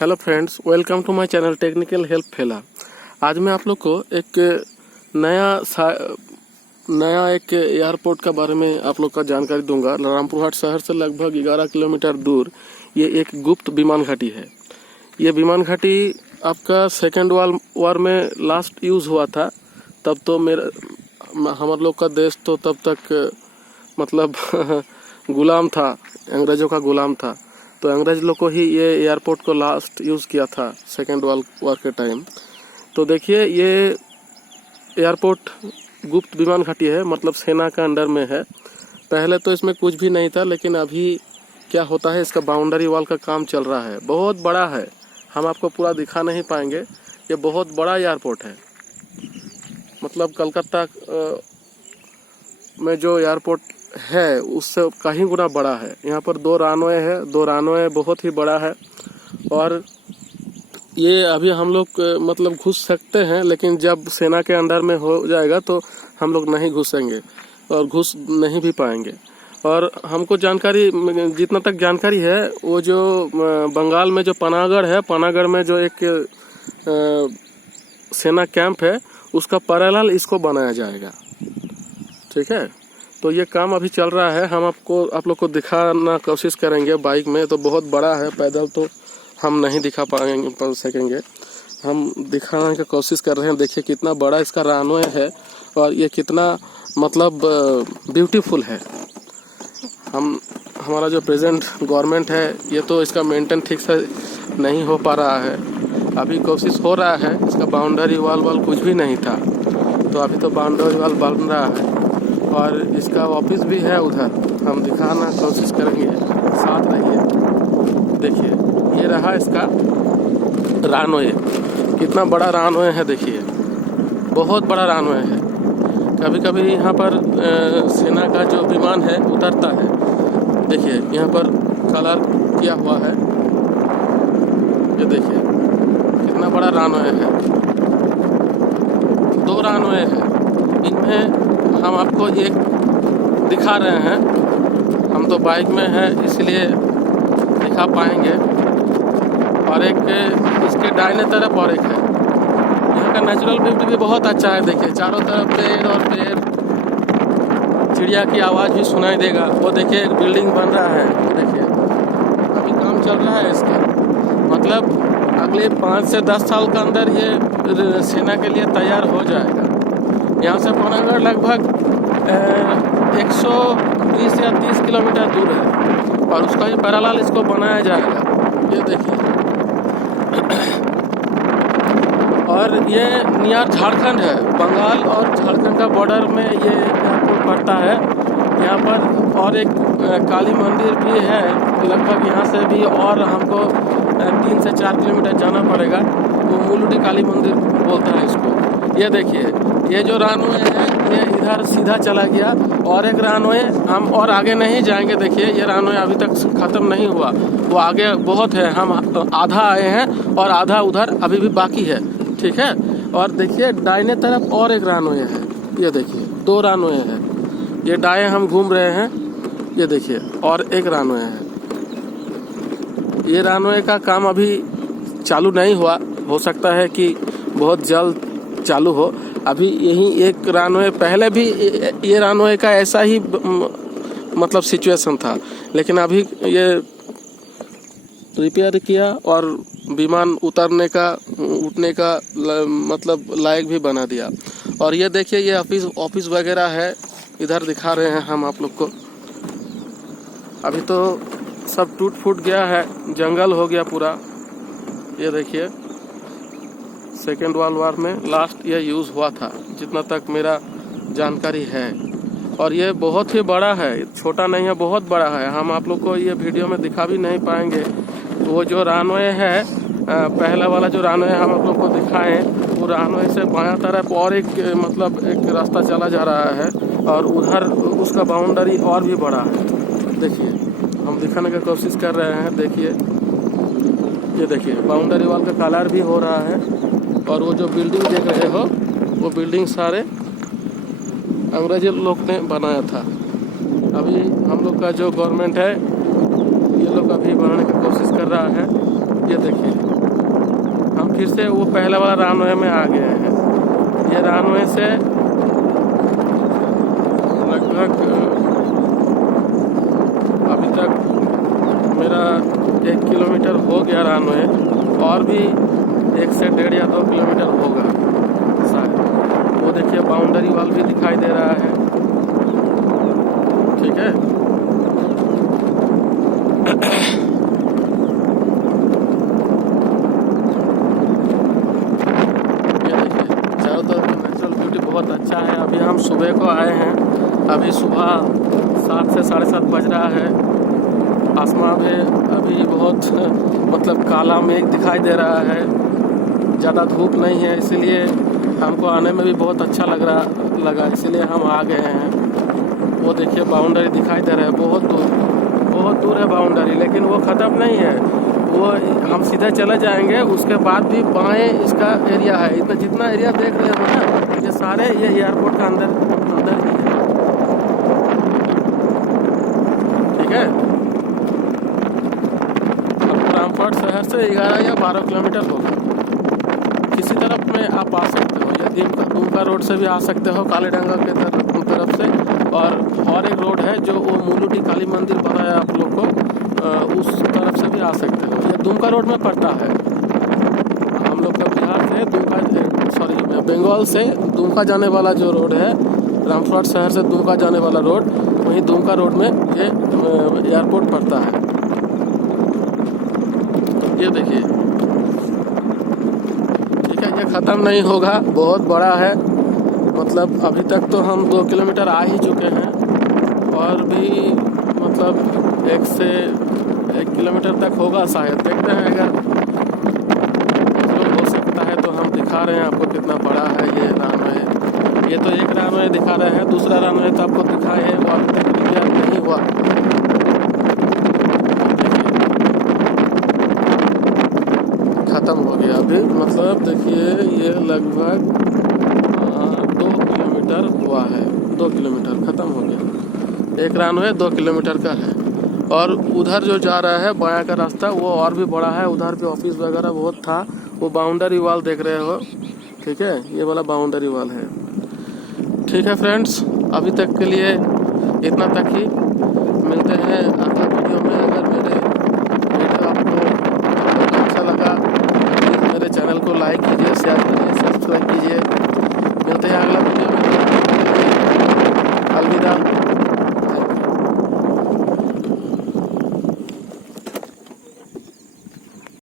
Hello friends, welcome to my channel technical help फेला। आज मैं आप लोग को एक नया एक एयरपोर्ट के बारे में आप लोग का जानकारी दूंगा। रामपुरहाट शहर से लगभग 11 किलोमीटर दूर ये एक गुप्त विमान घाटी है। ये विमान घाटी आपका सेकेंड वर्ल्ड वॉर में लास्ट यूज़ हुआ था। तब तो हम लोग का देश तो तब तक मतलब गुलाम था, अंग्रेज़ों का गुलाम था। तो अंग्रेज लोग को ही ये एयरपोर्ट को लास्ट यूज़ किया था सेकेंड वर्ल्ड वॉर के टाइम। तो देखिए, ये एयरपोर्ट गुप्त विमान घाटी है, मतलब सेना का अंडर में है। पहले तो इसमें कुछ भी नहीं था, लेकिन अभी क्या होता है, इसका बाउंड्री वॉल का काम चल रहा है। बहुत बड़ा है, हम आपको पूरा दिखा नहीं पाएंगे। ये बहुत बड़ा एयरपोर्ट है, मतलब कलकत्ता में जो एयरपोर्ट है उससे कहीं गुना बड़ा है। यहाँ पर 2 रनवे है, 2 रनवे बहुत ही बड़ा है। और ये अभी हम लोग मतलब घुस सकते हैं, लेकिन जब सेना के अंडर में हो जाएगा तो हम लोग नहीं घुसेंगे और घुस नहीं भी पाएंगे। और हमको जानकारी, जितना तक जानकारी है, वो जो बंगाल में जो पनागढ़ है, पनागढ़ में जो एक सेना कैंप है, उसका पैरेलल इसको बनाया जाएगा। ठीक है, तो ये काम अभी चल रहा है। हम आप लोग को दिखाना कोशिश करेंगे। बाइक में तो बहुत बड़ा है, पैदल तो हम नहीं दिखा सकेंगे। हम दिखाने की कोशिश कर रहे हैं। देखिए कितना बड़ा इसका रनवे है और ये कितना मतलब ब्यूटीफुल है। हमारा जो प्रेजेंट गवर्नमेंट है, ये तो इसका मेंटेन ठीक से नहीं हो पा रहा है। अभी कोशिश हो रहा है। इसका बाउंड्री वाल कुछ भी नहीं था, तो अभी तो बाउंड्री वाल बन रहा है। और इसका ऑफिस भी है उधर, हम दिखाना कोशिश करेंगे, साथ रहिए। देखिए, ये रहा इसका रनवे। कितना बड़ा रनवे है, देखिए बहुत बड़ा रनवे है। कभी कभी यहाँ पर सेना का जो विमान है उतरता है। देखिए यहाँ पर कलर किया हुआ है। ये देखिए कितना बड़ा रनवे है। 2 रनवे है, इनमें हम आपको एक दिखा रहे हैं। हम तो बाइक में हैं, इसलिए दिखा पाएंगे। और एक इसके दाहिने तरफ और एक है। यहाँ का नेचुरल ब्यूटी भी बहुत अच्छा है। देखिए चारों तरफ पेड़ और पेड़, चिड़िया की आवाज़ भी सुनाई देगा। वो देखिए एक बिल्डिंग बन रहा है। देखिए अभी काम चल रहा है इसका, मतलब अगले 5 से 10 साल के अंदर ये सेना के लिए तैयार हो जाएगा। यहाँ से पनागढ़ लगभग 120 या 30 किलोमीटर दूर है और उसका ही पैरेलल इसको बनाया जाएगा। ये देखिए और ये नियर झारखंड है। बंगाल और झारखंड का बॉर्डर में ये एयरपोर्ट पड़ता है। यहाँ पर और एक काली मंदिर भी है, लगभग यहाँ से भी और हमको 3 से 4 किलोमीटर जाना पड़ेगा। वो मुलुडी काली मंदिर बोलता है इसको। ये देखिए, ये जो रनवे है ये इधर सीधा चला गया और एक रनवे हम और आगे नहीं जाएंगे। देखिए ये रनवे अभी तक ख़त्म नहीं हुआ, वो आगे बहुत है। हम आधा आए हैं और आधा उधर अभी भी बाकी है। ठीक है, और देखिए दाहिने तरफ और एक रनवे है। ये देखिए 2 रनवे है। ये दाएं हम घूम रहे हैं। ये देखिए और एक रनवे है। ये रनवे का काम अभी चालू नहीं हुआ, हो सकता है कि बहुत जल्द चालू हो। अभी यही एक रनवे, पहले भी ये रनवे का ऐसा ही मतलब सिचुएशन था, लेकिन अभी ये रिपेयर किया और विमान उतरने का, उठने का मतलब लायक भी बना दिया। और ये देखिए ये ऑफिस वगैरह है, इधर दिखा रहे हैं हम आप लोग को। अभी तो सब टूट फूट गया है, जंगल हो गया पूरा। ये देखिए सेकेंड वर्ल्ड वॉर में लास्ट ये यूज़ हुआ था, जितना तक मेरा जानकारी है। और ये बहुत ही बड़ा है, छोटा नहीं है, बहुत बड़ा है। हम आप लोग को ये वीडियो में दिखा भी नहीं पाएंगे। वो जो रनवे है, पहला वाला जो रनवे हम आप लोग को दिखाएं, वो रनवे से बायां तरफ और एक मतलब एक रास्ता चला जा रहा है और उधर उसका बाउंड्री और भी बड़ा है। देखिए हम दिखाने की कोशिश कर रहे हैं। देखिए ये देखिए बाउंड्री वॉल का कलर भी हो रहा है। और वो जो बिल्डिंग देख रहे हो, वो बिल्डिंग सारे अंग्रेजी लोग ने बनाया था। अभी हम लोग का जो गवर्नमेंट है, ये लोग अभी बनाने की कोशिश कर रहा है। ये देखिए हम फिर से वो पहले वाला रनवे में आ गए हैं। ये रनवे से लगभग अभी तक मेरा 1 किलोमीटर हो गया रनवे, और भी 1 से 1.5 या 2 किलोमीटर होगा शायद। वो देखिए बाउंड्री वाल भी दिखाई दे रहा है, ठीक है। ये देखिए चारों तरफ का नेचुरल ब्यूटी बहुत अच्छा है। अभी हम सुबह को आए हैं, अभी सुबह 7 से 7:30 बज रहा है। आसमान में अभी बहुत मतलब काला मेघ दिखाई दे रहा है, ज़्यादा धूप नहीं है, इसीलिए हमको आने में भी बहुत अच्छा लगा, इसीलिए हम आ गए हैं। वो देखिए बाउंड्री दिखाई दे रहा है, बहुत दूर है बाउंड्री, लेकिन वो ख़त्म नहीं है। वो हम सीधे चले जाएंगे, उसके बाद भी बाएं इसका एरिया है। इतना जितना एरिया देख रहे हो ना, ये सारे ये एयरपोर्ट का अंदर ही है, ठीक है। रामपुर शहर से 11 या 12 किलोमीटर होगा। किसी तरफ में आप आ सकते हो, या दुमका रोड से भी आ सकते हो, कालीडंगा के तरफ से। और एक रोड है जो वो मुलुटी काली मंदिर बताया आप लोग को, उस तरफ से भी आ सकते हो। ये दुमका रोड में पड़ता है। हम लोग का बिहार से बंगाल से दुमका जाने वाला जो रोड है, रामपुर शहर से दुमका जाने वाला रोड, वहीं दुमका रोड में ये एयरपोर्ट पड़ता है। ये देखिए, ठीक है, ये ख़त्म नहीं होगा, बहुत बड़ा है। मतलब अभी तक तो हम 2 किलोमीटर आ ही चुके हैं, और भी मतलब 1 से 1 किलोमीटर तक होगा शायद। देखते हैं, अगर हो सकता है तो हम दिखा रहे हैं आपको कितना बड़ा है ये रनवे। ये तो एक रनवे दिखा रहे हैं, दूसरा रनवे तो आपको दिखाए है, वो अभी तक क्लियर नहीं हुआ। ख़त्म हो गया अभी, मतलब देखिए ये लगभग 2 किलोमीटर हुआ है। 2 किलोमीटर ख़त्म हो गया। एक रनवे 2 किलोमीटर का है, और उधर जो जा रहा है बायां का रास्ता, वो और भी बड़ा है। उधर भी ऑफिस वगैरह बहुत था। वो बाउंड्री वाल देख रहे हो, ठीक है, ये वाला बाउंड्री वाल है। ठीक है फ्रेंड्स, अभी तक के लिए इतना तक ही। मिलते हैं